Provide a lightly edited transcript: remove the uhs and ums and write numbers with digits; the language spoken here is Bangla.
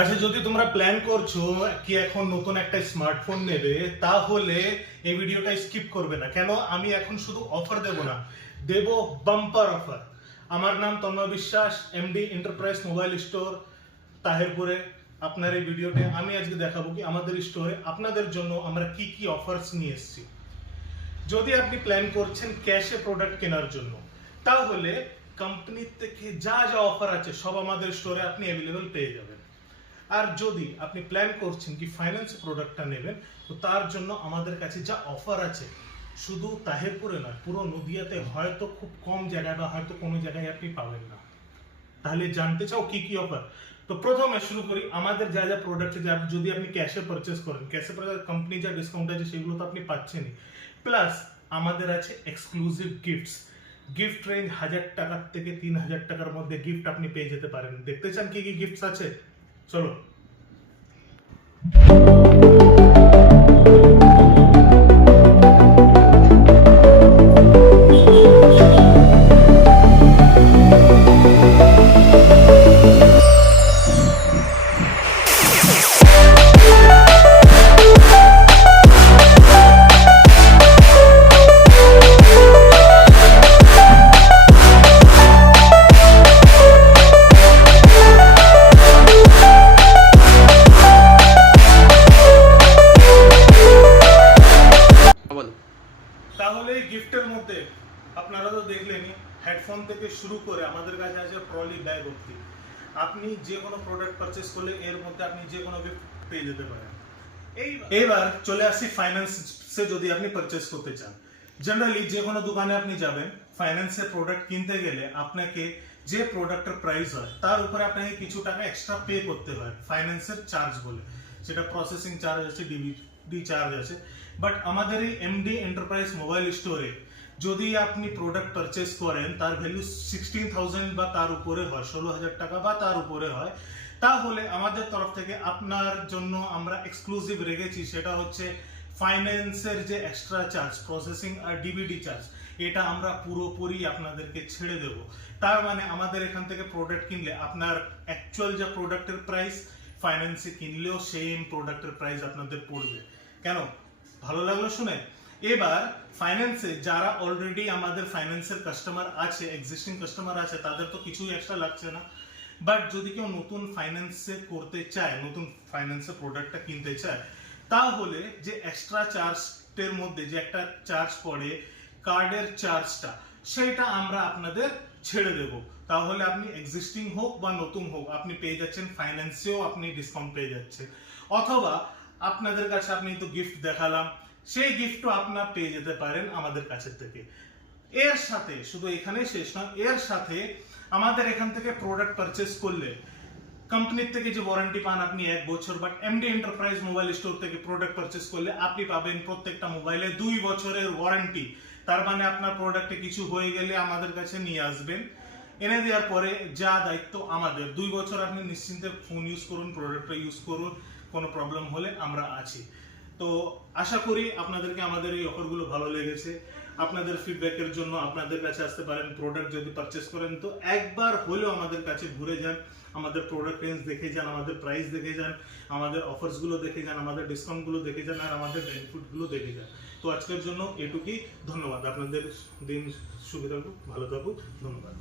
আচ্ছা, যদি তোমরা প্ল্যান করছো কি এখন নতুন একটা স্মার্টফোন নেবে, তাহলে এই ভিডিওটা স্কিপ করবে না। কেন আমি এখন শুধু অফার দেব না, দেব বাম্পার অফার। আমার নাম তন্ময় বিশ্বাস, এমডি এন্টারপ্রাইজ মোবাইল স্টোর, তাহিরপুরে। আপনার এই ভিডিওতে আমি আজকে দেখাবো কি আমাদের স্টোরে আপনাদের জন্য আমরা কি কি অফারস নিয়ে এসেছি। যদি আপনি প্ল্যান করছেন ক্যাশে প্রোডাক্ট কেনার জন্য, তাহলে কোম্পানি থেকে যা যা অফার আছে সব আমাদের স্টোরে আপনি অ্যাভেলেবল পেয়ে যাবেন। আর যদি আপনি প্ল্যান করছেন কি ফাইন্যান্স প্রোডাক্টটা নেবেন, তো তার জন্য আমাদের কাছে যা অফার আছে, শুধু তাহিরপুরে নয়, পুরো নদিয়াতে হয়তো খুব কম জায়গায় বা হয়তো কোনো জায়গায় আপনি পাবেন না। তাহলে জানতে চাও কি কি অফার? তো প্রথমে শুরু করি আমাদের যা যা প্রোডাক্ট আছে, যদি আপনি ক্যাশে পারচেস করেন, ক্যাশে কোম্পানি যা ডিসকাউন্ট আছে সেগুলো তো আপনি পাচ্ছেনই, প্লাস আমাদের আছে এক্সক্লুসিভ গিফটস। গিফট রেঞ্জ 1000 টাকার থেকে 3000 টাকার মধ্যে গিফট আপনি পেয়ে যেতে পারেন। দেখতে চান কি কি গিফটস আছে? চলো। তাহলে গিফটের মধ্যে আপনারা তো দেখলেনই, হেডফোন থেকে শুরু করে আমাদের কাছে আছে ট্রলি ব্যাগ অবধি। আপনি যে কোনো প্রোডাক্ট পারচেস করলে এর মধ্যে আপনি যে কোনো গিফট পেয়ে যেতে পারেন। এইবার চলে আসি ফাইন্যান্সে। যদি আপনি পারচেস করতে চান, জেনারেলি যে কোনো দোকানে আপনি যাবেন, ফাইন্যান্সের প্রোডাক্ট কিনতে গেলে আপনাকে যে প্রোডাক্টের প্রাইস হয় তার উপরে আপনাকে কিছু টাকা এক্সট্রা পে করতে হয় ফাইন্যান্সের চার্জ বলে। সেটা প্রসেসিং চার্জ আছে, ডিবিডি চার্জ আছে। বাট আমাদের এই এমডি এন্টারপ্রাইজ মোবাইল স্টোরে যদি আপনি প্রোডাক্ট পারচেস করেন, তার ভ্যালু 16,000 বা তার উপরে হয়, 16,000 টাকা বা তার উপরে হয়, তাহলে আমাদের তরফ থেকে আপনার জন্য আমরা এক্সক্লুসিভ রেখেছি, সেটা হচ্ছে ফাইন্যান্সের যে এক্সট্রা চার্জ, প্রসেসিং আর ডিবিডি চার্জ, এটা আমরা পুরোপুরি আপনাদেরকে ছেড়ে দেব। তার মানে আমাদের এখান থেকে প্রোডাক্ট কিনলে আপনার অ্যাকচুয়াল যে প্রোডাক্টের প্রাইস, ফাইন্যান্সে কিনলেও সেম প্রোডাক্টের প্রাইস আপনাদের পড়বে। কেন? ভালো লাগলো শুনে? এবার ফাইন্যান্সে যারা অলরেডি আমাদের ফাইন্যান্সের কাস্টমার আছে, এক্সিস্টিং কাস্টমার আছে, তাদের তো কিছুই এক্সট্রা লাগছে না। বাট যদি কেউ নতুন ফাইন্যান্সে করতে চায়, নতুন ফাইন্যান্সের প্রোডাক্টটা কিনতে চায়, তাহলে যে এক্সট্রা চার্জের মধ্যে যে একটা চার্জ পড়ে, কার্ডের চার্জটা, সেটা আমরা আপনাদের ছেড়ে দেব। তাহলে আপনি এক্সিস্টিং হোক বা নতুন হোক, আপনি পেয়ে যাচ্ছেন, ফাইন্যান্সেও আপনি ডিসকাউন্ট পেয়ে যাচ্ছেন। অথবা আপনাদের কাছে আপনি তো গিফট দেখালাম, সেই গিফটও আপনারা পেয়ে যেতে পারেন আমাদের কাছে থেকে। এর সাথে শুধু এখানে শেষ নয়, এর সাথে আমাদের এখান থেকে প্রোডাক্ট পারচেস করলে কোম্পানির থেকে যে ওয়ারেন্টি পান আপনি 1 বছর, but MD enterprise mobile store থেকে প্রোডাক্ট পারচেস করলে আপনি পাবেন প্রত্যেকটা মোবাইলে 2 বছরের ওয়ারেন্টি। তার মানে আপনার প্রোডাক্টে কিছু হয়ে গেলে আমাদের কাছে নিয়ে আসবেন, এনে দেওয়ার পরে যা দায়িত্ব আমাদের। 2 বছর আপনি নিশ্চিন্তে ফোন ইউজ করুন, প্রোডাক্টটা ইউজ করুন, কোনো প্রবলেম হলে আমরা আছি। তো আশা করি আপনাদেরকে আমাদের এই অফারগুলো ভালো লেগেছে। আপনাদের ফিডব্যাকের জন্য আপনাদের কাছে আসতে পারেন। প্রোডাক্ট যদি পারচেস করেন তো একবার হলেও আমাদের কাছে ঘুরে যান, আমাদের প্রোডাক্ট রেঞ্জ দেখে যান, আমাদের প্রাইস দেখে যান, আমাদের অফার্সগুলো দেখে যান, আমাদের ডিসকাউন্টগুলো দেখে যান, আর আমাদের বেনিফিটগুলো দেখে যান। তো আজকের জন্য এটুকুই। ধন্যবাদ। আপনাদের দিন শুভ থাকুক, ভালো থাকুক। ধন্যবাদ।